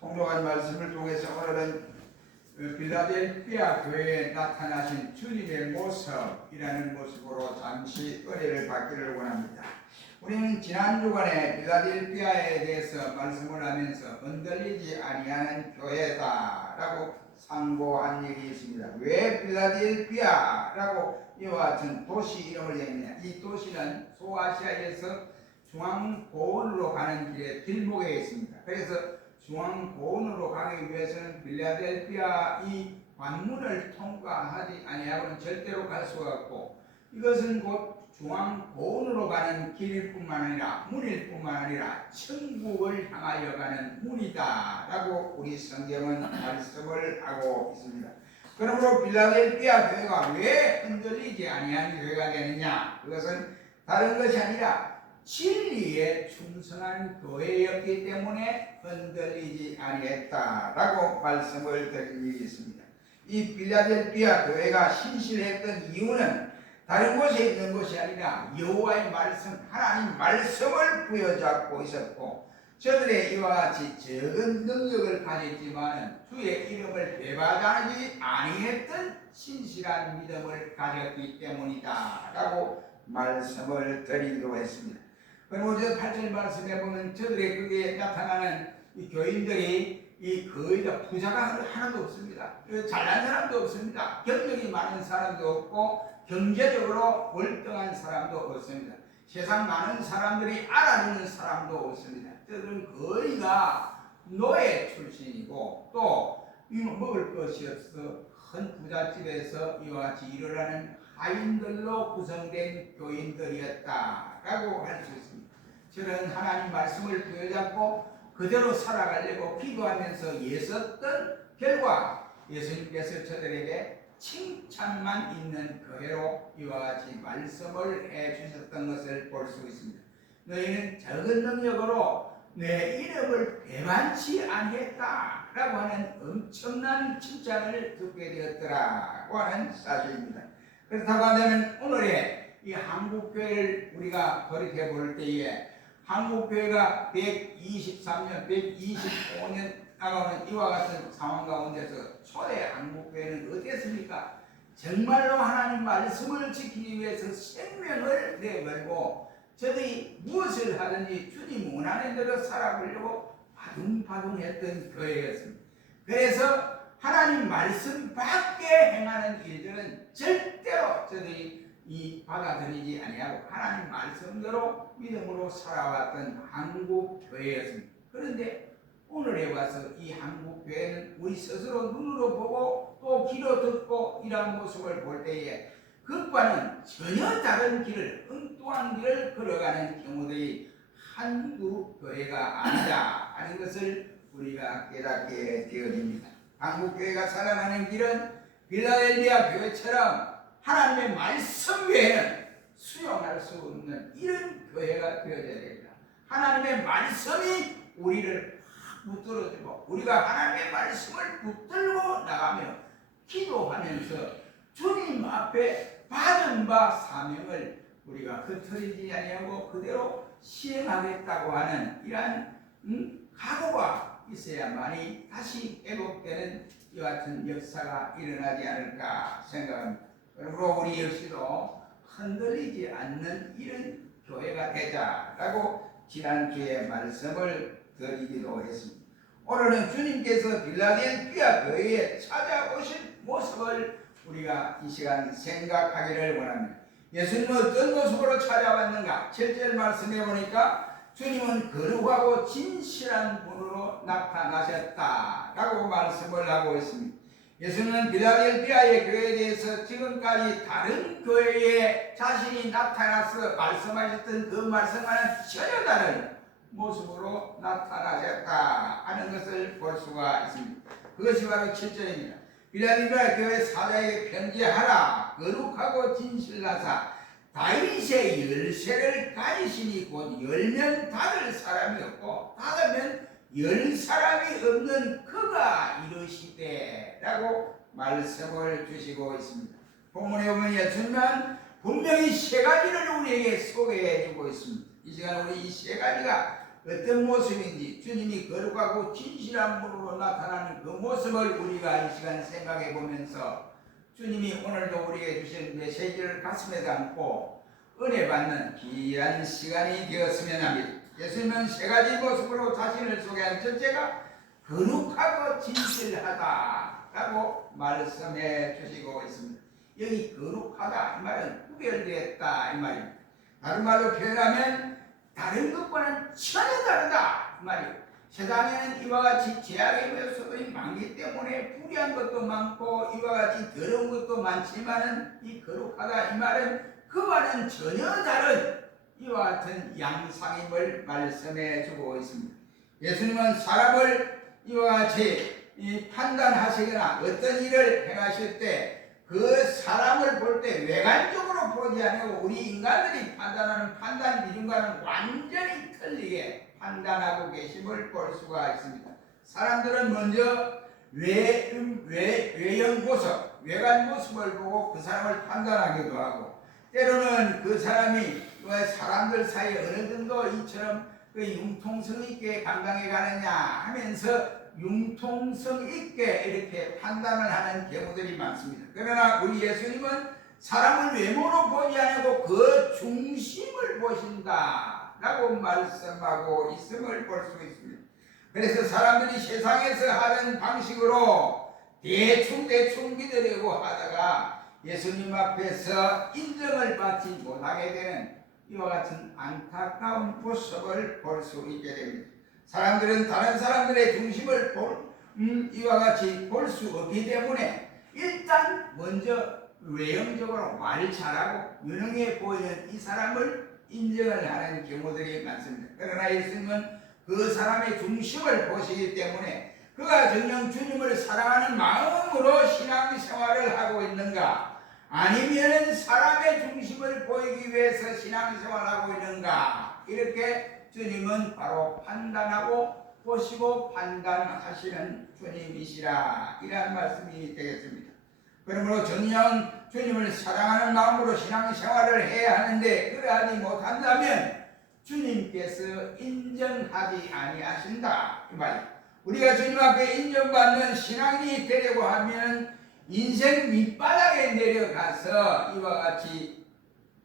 공동한 말씀을 통해서 오늘은 빌라델피아 교회에 나타나신 주님의 모습이라는 모습으로 잠시 은혜를 받기를 원합니다. 우리는 지난 주간에 빌라델피아에 대해서 말씀을 하면서 흔들리지 아니하는 교회다라고 상고한 얘기 있습니다. 왜 빌라델피아라고 이와 같은 도시 이름을 정했느냐? 이 도시는 소아시아에서 중앙고원으로 가는 길에 길목에 있습니다. 그래서 중앙고원으로 가기 위해서는 빌라델피아 이 관문을 통과하지 아니하고는 절대로 갈 수가 없고, 이것은 곧 중앙고원으로 가는 길일 뿐만 아니라 문일 뿐만 아니라 천국을 향하여 가는 문이다라고 우리 성경은 말씀을 하고 있습니다. 그러므로 빌라델피아 교회가 왜 흔들리지 아니하는 교회가 되느냐? 그것은 다른 것이 아니라 진리에 충성한 교회였기 때문에 흔들리지 아니했다라고 말씀을 드린 적이 있습니다. 이 빌라델피아 교회가 신실했던 이유는 다른 곳에 있는 것이 아니라 여호와의 말씀, 하나님 말씀을 부여잡고 있었고, 저들의 이와 같이 적은 능력을 가졌지만 주의 이름을 배반하지 아니했던 신실한 믿음을 가졌기 때문이다라고 말씀을 드리기도 했습니다. 그리고 저 8절 말씀에 보면 저들의 그게 나타나는 이 교인들이 이 거의 다 부자가 하나도 없습니다. 잘난 사람도 없습니다. 경력이 많은 사람도 없고 경제적으로 월등한 사람도 없습니다. 세상 많은 사람들이 알아주는 사람도 없습니다. 저들은 거의 다 노예 출신이고 또 먹을 것이 없어 큰 부잣집에서 이와 같이 일을 하는 하인들로 구성된 교인들이었다라고 할 수 있습니다. 저는 하나님 말씀을 부여잡고 그대로 살아가려고 기도하면서 애썼던 결과 예수님께서 저들에게 칭찬만 있는 교회로 이와 같이 말씀을 해주셨던 것을 볼 수 있습니다. 너희는 적은 능력으로 내 이름을 배반치 아니했다라고 하는 엄청난 칭찬을 듣게 되었더라고 하는 사실입니다. 그렇다고 하면 오늘의 이 한국교회를 우리가 돌이켜 볼 때에 한국교회가 123년, 125년 나가는 이와 같은 상황 가운데서 초대 한국교회는 어땠습니까? 정말로 하나님 말씀을 지키기 위해서 생명을 내걸고 저들이 무엇을 하든지 주님 원하는 대로 살아보려고 바둥바둥했던 교회였습니다. 그래서 하나님 말씀 밖에 행하는 일들은 절대로 저들이 받아들이지 아니하고 하나님 말씀대로 믿음으로 살아왔던 한국 교회였습니다. 그런데 오늘에 와서 이 한국 교회는 우리 스스로 눈으로 보고 또 귀로 듣고 이러한 모습을 볼 때에 그것과는 전혀 다른 길을, 엉뚱한 길을 걸어가는 경우들이 한국 교회가 아니다 하는 것을 우리가 깨닫게 되어집니다. 한국 교회가 살아가는 길은 빌라델피아 교회처럼 하나님의 말씀 외에는 수용할 수 없는 이런 교회가 되어져야 됩니다. 하나님의 말씀이 우리를 붙들어주고 우리가 하나님의 말씀을 붙들고 나가며 기도하면서 주님 앞에 받은 바 사명을 우리가 흩어지지 아니하고 그대로 시행하겠다고 하는 이러한 각오가 있어야만이 다시 회복되는 이와 같은 역사가 일어나지 않을까 생각합니다. 그러므로 우리 역시도 흔들리지 않는 이런 교회가 되자라고 지난주에 말씀을 드리기도 했습니다. 오늘은 주님께서 빌라델피아 교회에 찾아오신 모습을 우리가 이 시간 생각하기를 원합니다. 예수님은 어떤 모습으로 찾아왔는가? 7절 말씀해 보니까 주님은 거룩하고 진실한 분으로 나타나셨다라고 말씀을 하고 있습니다. 예수님은 빌라델피아의 교회에 대해서 지금까지 다른 교회에 자신이 나타나서 말씀하셨던 그 말씀과는 전혀 다른 모습으로 나타나셨다 하는 것을 볼 수가 있습니다. 그것이 바로 7절입니다. 빌라델피아 교회 사자에게 편지하라. 거룩하고 진실나사 다윗의 열쇠를 가지시니 곧 열면 닫을 사람이 없고 닫으면 열 사람이 없는 그가 이르시되 라고 말씀을 주시고 있습니다. 본문에 보면 예수님은 분명히 세 가지를 우리에게 소개해 주고 있습니다. 이 시간 우리 이 세 가지가 어떤 모습인지 주님이 거룩하고 진실함으로 나타나는 그 모습을 우리가 이 시간 생각해 보면서 주님이 오늘도 우리에게 주신 메시지를 가슴에 담고 은혜 받는 귀한 시간이 되었으면 합니다. 예수님은 세 가지 모습으로 자신을 소개한 첫째가 거룩하고 진실하다라고 말씀해 주시고 있습니다. 여기 거룩하다 이 말은 구별되었다 이 말입니다. 다른 말로 표현하면 다른 것과는 전혀 다르다 이 말이에요. 세상에는 이와 같이 죄악의 모습이 많기 때문에 불의한 것도 많고 이와 같이 더러운 것도 많지만은 이 거룩하다 이 말은 그와는 전혀 다른 이와 같은 양상임을 말씀해 주고 있습니다. 예수님은 사람을 이와 같이 판단하시거나 어떤 일을 행하실 때 그 사람을 볼 때 외관적으로 보지 아니고 우리 인간들이 판단하는 판단 기준과는 완전히 틀리게 판단하고 계심을 볼 수가 있습니다. 사람들은 먼저 외형 모습, 외관 모습을 보고 그 사람을 판단하기도 하고 때로는 그 사람이 사람들 사이에 어느 정도 이처럼 그 융통성 있게 감당해 가느냐 하면서 융통성 있게 이렇게 판단을 하는 경우들이 많습니다. 그러나 우리 예수님은 사람을 외모로 보지 않고 그 중심을 보신다 라고 말씀하고 있음을 볼 수 있습니다. 그래서 사람들이 세상에서 하는 방식으로 대충 믿으려고 하다가 예수님 앞에서 인정을 받지 못하게 되는 이와 같은 안타까운 모습을 볼 수 있게 됩니다. 사람들은 다른 사람들의 중심을 이와 같이 볼 수 없기 때문에 일단 먼저 외형적으로 말 잘하고 유능해 보이는 이 사람을 인정을 하는 경우들이 많습니다. 그러나 예수님은 그 사람의 중심을 보시기 때문에 그가 정녕 주님을 사랑하는 마음으로 신앙생활을 하고 있는가 아니면 사람의 중심을 보이기 위해서 신앙생활을 하고 있는가 이렇게 주님은 바로 판단하고 보시고 판단하시는 주님이시라 이런 말씀이 되겠습니다. 그러므로 정녕 주님을 사랑하는 마음으로 신앙생활을 해야 하는데 그러하지 못한다면 주님께서 인정하지 아니하신다 이 말이에요. 우리가 주님 앞에 인정받는 신앙이 되려고 하면 인생 밑바닥에 내려가서 이와 같이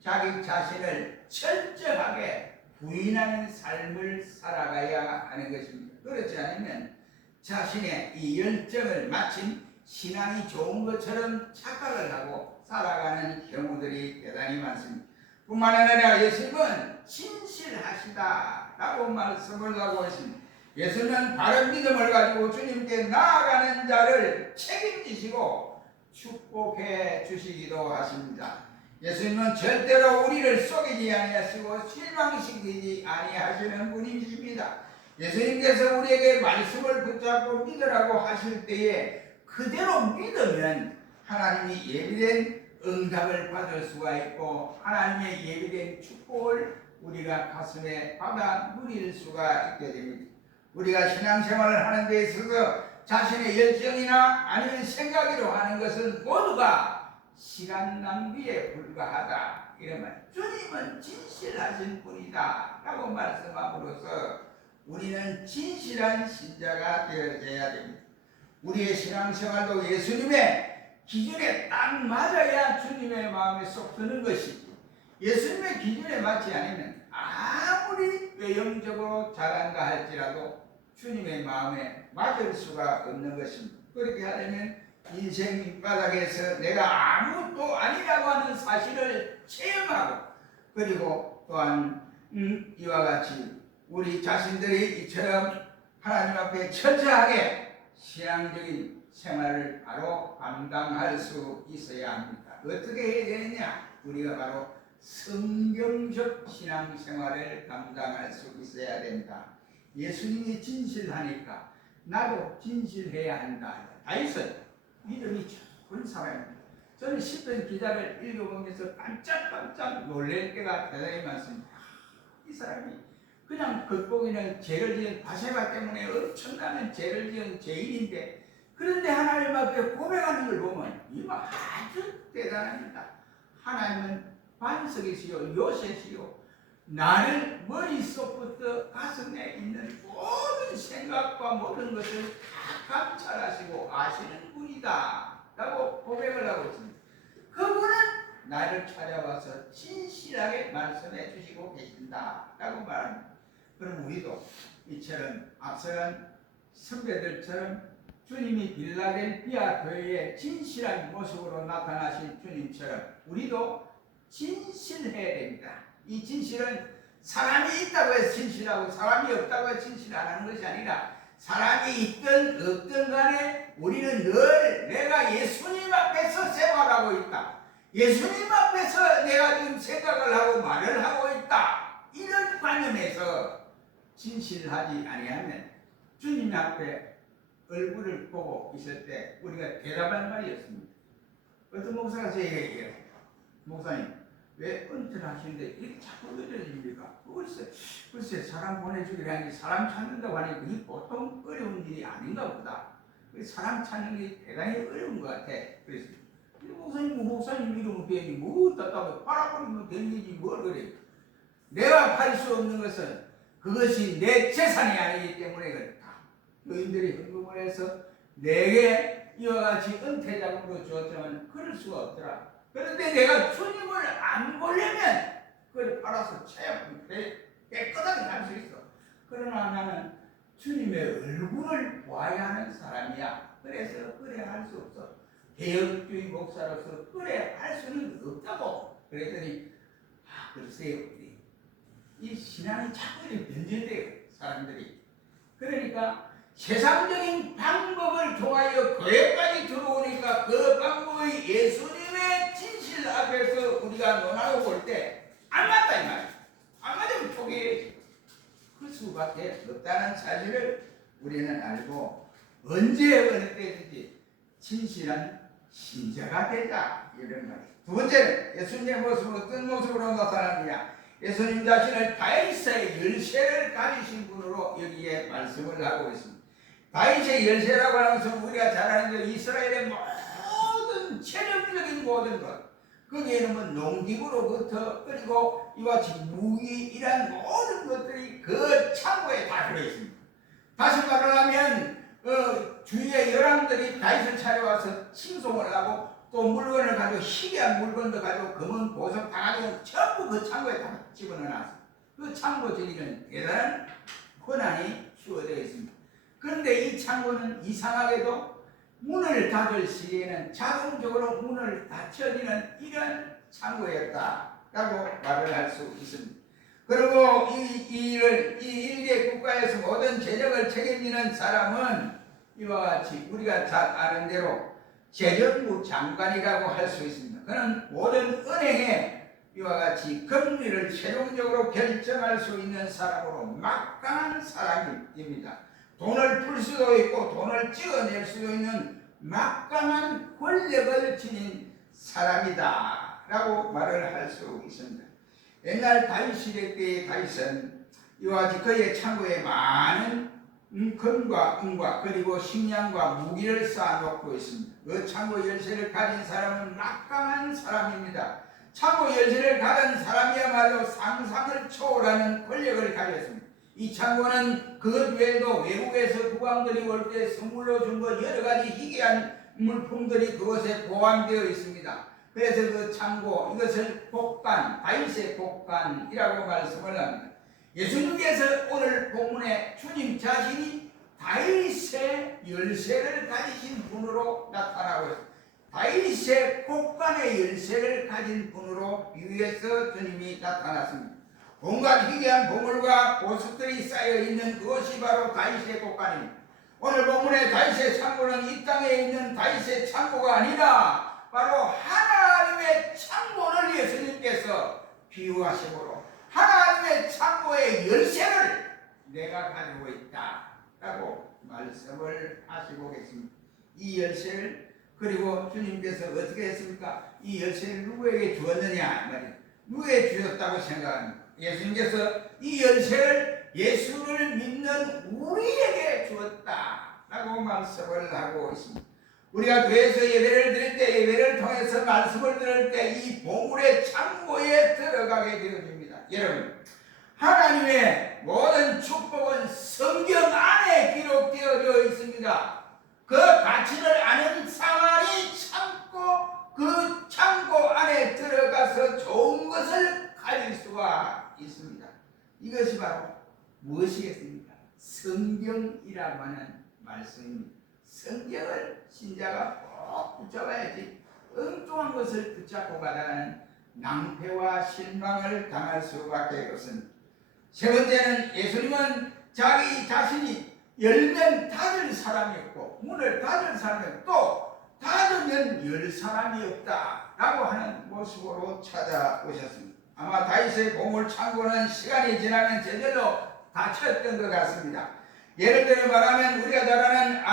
자기 자신을 철저하게 부인하는 삶을 살아가야 하는 것입니다. 그렇지 않으면 자신의 이 열정을 마침 신앙이 좋은 것처럼 착각을 하고 살아가는 경우들이 대단히 많습니다. 뿐만 아니라 예수님은 진실하시다라고 말씀을 하고 있습니다. 예수님은 바른 믿음을 가지고 주님께 나아가는 자를 책임지시고 축복해 주시기도 하십니다. 예수님은 절대로 우리를 속이지 아니하시고 실망시키지 아니하시는 분이십니다. 예수님께서 우리에게 말씀을 붙잡고 믿으라고 하실 때에 그대로 믿으면 하나님이 예비된 응답을 받을 수가 있고 하나님의 예비된 축복을 우리가 가슴에 받아 누릴 수가 있게 됩니다. 우리가 신앙생활을 하는 데 있어서 자신의 열정이나 아니면 생각으로 하는 것은 모두가 시간 낭비에 불과하다 이러면 주님은 진실하신 분이다 라고 말씀함으로써 우리는 진실한 신자가 되어야 됩니다. 우리의 신앙생활도 예수님의 기준에 딱 맞아야 주님의 마음에 쏙 드는 것이지 예수님의 기준에 맞지 않으면 아무리 외형적으로 잘한다 할지라도 주님의 마음에 맞을 수가 없는 것입니다. 그렇게 하려면 인생 밑바닥에서 내가 아무것도 아니라고 하는 사실을 체험하고 그리고 또한 이와 같이 우리 자신들이 이처럼 하나님 앞에 철저하게 신앙적인 생활을 바로 감당할 수 있어야 합니다. 어떻게 해야 되느냐? 우리가 바로 성경적 신앙생활을 감당할 수 있어야 된다. 예수님이 진실하니까 나도 진실해야 한다. 다 있어요. 믿음이 좋은 사람입니다. 저는 시편 기자를 읽어보면서 깜짝깜짝 놀랄 때가 대단히 많습니다. 이 사람이 그냥 겉보기는 죄를 지은 바세바 때문에 엄청나는 죄를 지은 죄인인데 그런데 하나님 앞에 고백하는 걸 보면 이거 아주 대단합니다. 하나님은 반석이시요 요새시요 나를 머릿속부터 가슴에 있는 모든 생각과 모든 것을 다 감찰하시고 아시는 분이다 라고 고백을 하고 있습니다. 그분은 나를 찾아와서 진실하게 말씀해 주시고 계신다 라고 말합니다. 그럼 우리도 이처럼 앞서간 선배들처럼 주님이 빌라델피아 교회의 진실한 모습으로 나타나신 주님처럼 우리도 진실해야 됩니다. 이 진실은 사람이 있다고 해서 진실하고 사람이 없다고 해서 진실 안 하는 것이 아니라 사람이 있든 없든 간에 우리는 늘 내가 예수님 앞에서 생활하고 있다. 예수님 앞에서 내가 지금 생각을 하고 말을 하고 있다. 이런 관념에서 진실하지 아니하면 주님 앞에 얼굴을 보고 있을 때 우리가 대답할 말이었습니다. 어떤 목사가 저에게 얘기해요. 목사님 왜 은퇴를 하시는데 이렇게 자꾸 늦어집니까? 글쎄 사람 보내주기로 하니 사람 찾는다고 하니 그게 보통 어려운 일이 아닌가 보다. 사람 찾는 게 대단히 어려운 것 같아. 그래서 목사님 이러면 되니 뭐 답답해 팔아버리면 되는 거지 뭘 그래. 내가 팔 수 없는 것은 그것이 내 재산이 아니기 때문에 그렇다. 너희들이 헌금을 해서 내게 이와 같이 은퇴자금으로 주었지만 그럴 수가 없더라. 그런데 내가 주님을 안 보려면 그걸 팔아서 깨끗하게 할 수 있어. 그러나 나는 주님의 얼굴을 보아야 하는 사람이야. 그래서 그래 할 수 없어. 개혁주의 목사로서 그래 할 수는 없다고. 그랬더니 글쎄요, 이 신앙이 자꾸 변질돼요 사람들이. 그러니까 세상적인 방법을 통하여 교회까지 들어오니까 그 방법의 예수님의 진실 앞에서 우리가 논하고 볼 때 안 맞다 이 말이야. 안 맞으면 포기해야지. 그 수밖에 없다는 사실을 우리는 알고 언제 어느 때든지 진실한 신자가 되자 이런 말이에요. 두 번째는 예수님의 모습은 어떤 모습으로 나타나느냐. 예수님 자신을 다윗의 열쇠를 가지신 분으로 여기에 말씀을 하고 있습니다. 다윗의 열쇠라고 하면서 우리가 잘 아는 그 이스라엘의 모든 체력적인 모든 것 거기에는 뭐 농기구로부터 그리고 이와 같이 무기 이런 모든 것들이 그 창고에 다 들어있습니다. 다시 말하면 주위의 여왕들이 다윗을 찾아와서 칭송을 하고 또 물건을 가지고 희귀한 물건도 가지고 금은 보석 다 가지고 전부 그 창고에 다 집어넣어놨어요. 그 창고 저기는 대단한 권한이 주어져 있습니다. 그런데 이 창고는 이상하게도 문을 닫을 시에는 자동적으로 문을 닫혀지는 이런 창고였다라고 말을 할 수 있습니다. 그리고 이 일개 국가에서 모든 재정을 책임지는 사람은 이와 같이 우리가 잘 아는 대로 재정부 장관이라고 할 수 있습니다. 그는 모든 은행에 이와 같이 금리를 최종적으로 결정할 수 있는 사람으로 막강한 사람입니다. 돈을 풀 수도 있고 돈을 찍어낼 수도 있는 막강한 권력을 지닌 사람이다 라고 말을 할 수 있습니다. 옛날 다윗 시대 때의 다윗은 이와 같이 그의 창고에 많은 금과 은과 그리고 식량과 무기를 쌓아놓고 있습니다. 그 창고 열쇠를 가진 사람은 막강한 사람입니다. 창고 열쇠를 가진 사람이야말로 상상을 초월하는 권력을 가졌습니다. 이 창고는 그것 외에도 외국에서 국왕들이 올 때 선물로 준 것 여러 가지 희귀한 물품들이 그곳에 보관되어 있습니다. 그래서 그 창고 이것을 복간, 다윗의 복간이라고 말씀을 합니다. 예수님께서 오늘 본문에 주님 자신이 다윗의 열쇠를 가지신 분으로 나타나고 있습니다. 다윗의 복간의 열쇠를 가진 분으로 비유해서 주님이 나타났습니다. 온갖 희귀한 보물과 보석들이 쌓여있는 그것이 바로 다윗의 복간입니다. 오늘 본문의 다윗의 창고는 이 땅에 있는 다윗의 창고가 아니라 바로 하나님의 창고를 예수님께서 비유하심으로 하나님의 창고의 열쇠를 내가 가지고 있다 라고 말씀을 하시고 계십니다. 이 열쇠를 그리고 주님께서 어떻게 했습니까? 이 열쇠를 누구에게 주었느냐 말이에요. 누구에게 주었다고 생각합니다. 예수님께서 이 열쇠를 예수를 믿는 우리에게 주었다 라고 말씀을 하고 있습니다. 우리가 교회에서 예배를 드릴 때 예배를 통해서 말씀을 들을 때 이 보물의 창고에 들어가게 되어집니다. 여러분, 하나님의 모든 축복은 성경 안에 기록되어져 있습니다. 그 가치를 아는 사람이 참고 그 창고 안에 들어가서 좋은 것을 가질 수가 있습니다. 이것이 바로 무엇이겠습니까? 성경이라고 하는 말씀입니다. 성경을 신자가 꼭 붙잡아야지 엉뚱한 것을 붙잡고 가다가는 낭패와 실망을 당할 수밖에 없습니다. 세 번째는 예수님은 자기 자신이 열면 닫을 사람이 없고 문을 닫을 사람이 없고 또 닫으면 열 사람이 없다라고 하는 모습으로 찾아오셨습니다. 아마 다윗의 보물 창고는 시간이 지나면 저절로 닫혔던 것 같습니다. 예를 들어 말하면 우리가 잘 아는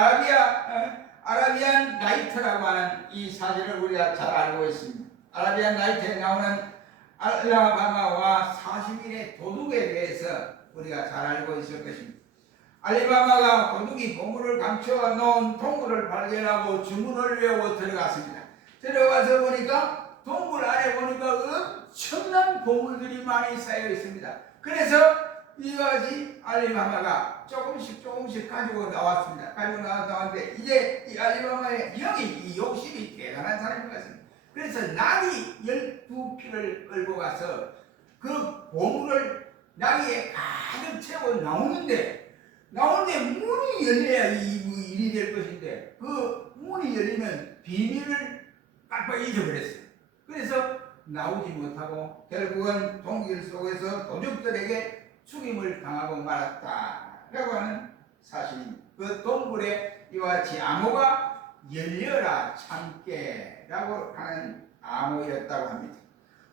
아라비안 나이트라고 하는 이 사실을 우리가 잘 알고 있습니다. 아라비안 나이트에 나오는 알라바마와 40인의 도둑에 대해서 우리가 잘 알고 있을 것입니다. 알리바마가 도둑이 보물을 감춰 놓은 동굴을 발견하고 주문을 외우고 들어갔습니다. 들어가서 보니까 동굴 안에 보니까 엄청난 보물들이 많이 쌓여 있습니다. 그래서 이것이 알리바마가 조금씩 가지고 나왔습니다. 가지고 나왔는데 이제 이 알리바마의 형이 이 욕심이 대단한 사람인 것 같습니다. 그래서 나귀 12피를 끌고 가서 그 보물을 나귀에 가득 채워 나오는데 문이 열려야 이 일이 될 것인데 그 문이 열리면 비밀을 깜빡 잊어버렸어요. 그래서 나오지 못하고 결국은 동길 속에서 도둑들에게 죽임을 당하고 말았다라고 하는 사실입니다. 그 동굴에 이와 같이 암호가 열려라 참깨 라고 하는 암호였다고 합니다.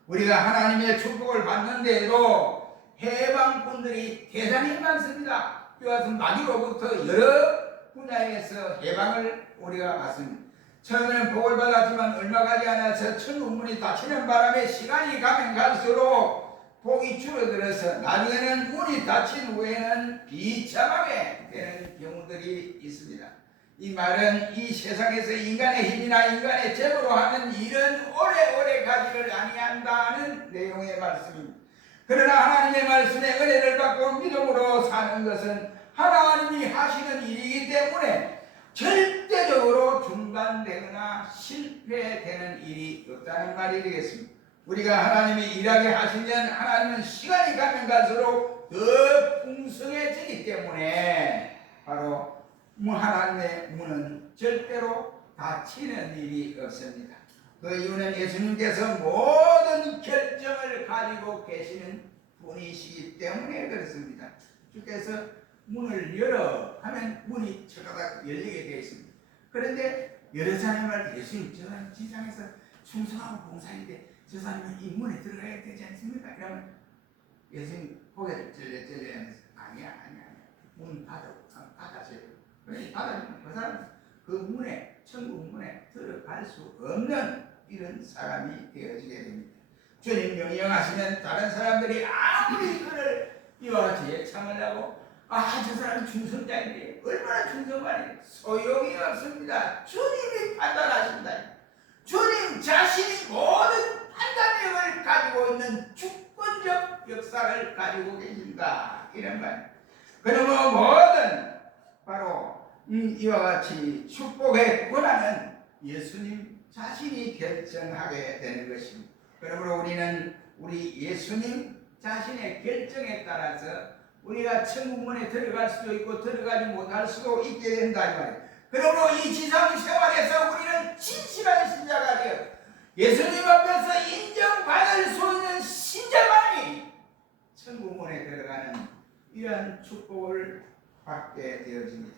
우리가 하나님의 축복을 받는데도 해방꾼들이 대단히 많습니다. 이와 같은 마귀로부터 여러 분야에서 해방을 우리가 받습니다. 처음에는 복을 받았지만 얼마 가지 않아서 천문문이 닫히는 바람에 시간이 가면 갈수록 복이 줄어들어서 나중에는 문이 닫힌 후에는 비참하게 되는 경우들이 있습니다. 이 말은 이 세상에서 인간의 힘이나 인간의 재능으로 하는 일은 오래오래 가지를 아니한다는 내용의 말씀입니다. 그러나 하나님의 말씀에 은혜를 받고 믿음으로 사는 것은 하나님이 하시는 일이기 때문에 절대적으로 중단되거나 실패되는 일이 없다는 말이 되겠습니다. 우리가 하나님이 일하게 하시면 하나님은 시간이 가면 갈수록 더 풍성해지기 때문에 바로 하나님의 문은 절대로 닫히는 일이 없습니다. 그 이유는 예수님께서 모든 결정을 가지고 계시는 분이시기 때문에 그렇습니다. 주께서 문을 열어 하면 문이 저가닥 열리게 되어 있습니다. 그런데 여러 사람을 예수님 저 사람 지상에서 충성하고 봉사인데 저 사람은 이 문에 들어가야 되지 않습니까? 이러면 예수님 고개를 찔레찔레하면서 아니야 문 닫아줘요. 그러니 닫아주면 그 사람은 그 문에 천국 문에 들어갈 수 없는 이런 사람이 되어지게 됩니다. 주님 명령하시면 다른 사람들이 아무리 그를 이와 같이 예창을 하고 저 사람 충성자인데 얼마나 충성하니 소용이 없습니다. 주님이 판단하신다. 주님 자신이 모든 판단력을 가지고 있는 주권적 역사를 가지고 계신다. 이런 말. 그러므로 모든 바로 이와 같이 축복의 권한은 예수님 자신이 결정하게 되는 것입니다. 그러므로 우리는 우리 예수님 자신의 결정에 따라서 우리가 천국문에 들어갈 수도 있고 들어가지 못할 수도 있게 된다 이 말이에요. 그러므로 이 지상 생활에서 우리는 진실한 신자가 되어 예수님 앞에서 인정받을 수 있는 신자만이 천국문에 들어가는 이러한 축복을 받게 되어집니다.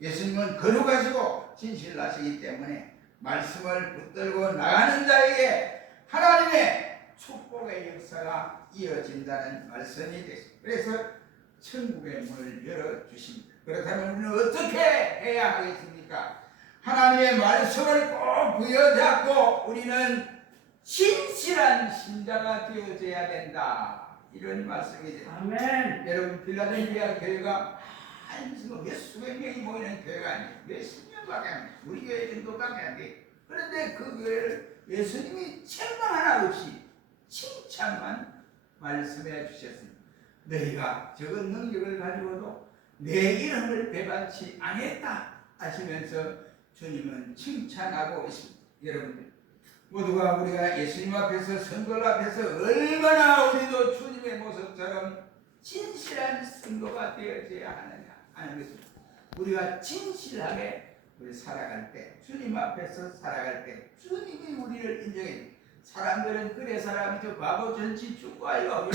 예수님은 거룩하시고 진실하시기 때문에 말씀을 붙들고 나가는 자에게 하나님의 축복의 역사가 이어진다는 말씀이 되십니다. 그래서 천국의 문을 열어주십니다. 그렇다면 우리는 어떻게 해야 하겠습니까? 하나님의 말씀을 꼭 부여잡고 우리는 진실한 신자가 되어져야 된다. 이런 말씀이 됩니다. 아멘. 여러분 필라델피아 교회가 몇 수백 명이 모이는 교회가 아니에요. 몇십 명밖에 안 돼요. 우리 교회 정도밖에 안 돼요. 그런데 그 교회를 예수님이 책망 하나 없이 칭찬만 말씀해 주셨습니다. 너희가 적은 능력을 가지고도 내 이름을 배반치 아니했다 하시면서 주님은 칭찬하고 있습니다. 여러분들 모두가 우리가 예수님 앞에서 성도 앞에서 얼마나 우리도 주님의 모습처럼 진실한 성도가 되어져야 하느냐 하는 것입니다. 우리가 진실하게 우리 살아갈 때 주님 앞에서 살아갈 때 주님이 우리를 인정해 줍니다. 사람들은 그래 사람이 과거 전치 축구하여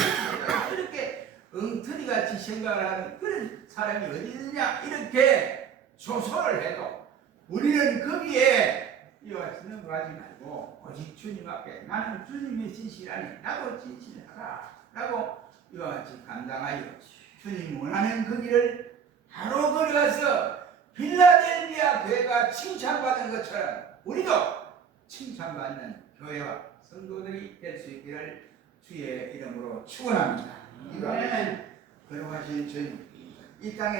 이렇게 엉터리같이 생각을 하는 그런 사람이 어디 있느냐 이렇게 조소를 해도 우리는 거기에 이와 같이 넘어가지 말고 오직 주님 앞에 나는 주님이 진실하니 나도 진실하라 라고 이와 같이 감당하여 주님 원하는 그 길을 바로 걸어가서 필라델피아 교회가 칭찬받은 것처럼 우리도 칭찬받는 교회와 성도들이 될 수 있기를 주의 이름으로 축원합니다. 이거 걸어가신 주님 이 땅에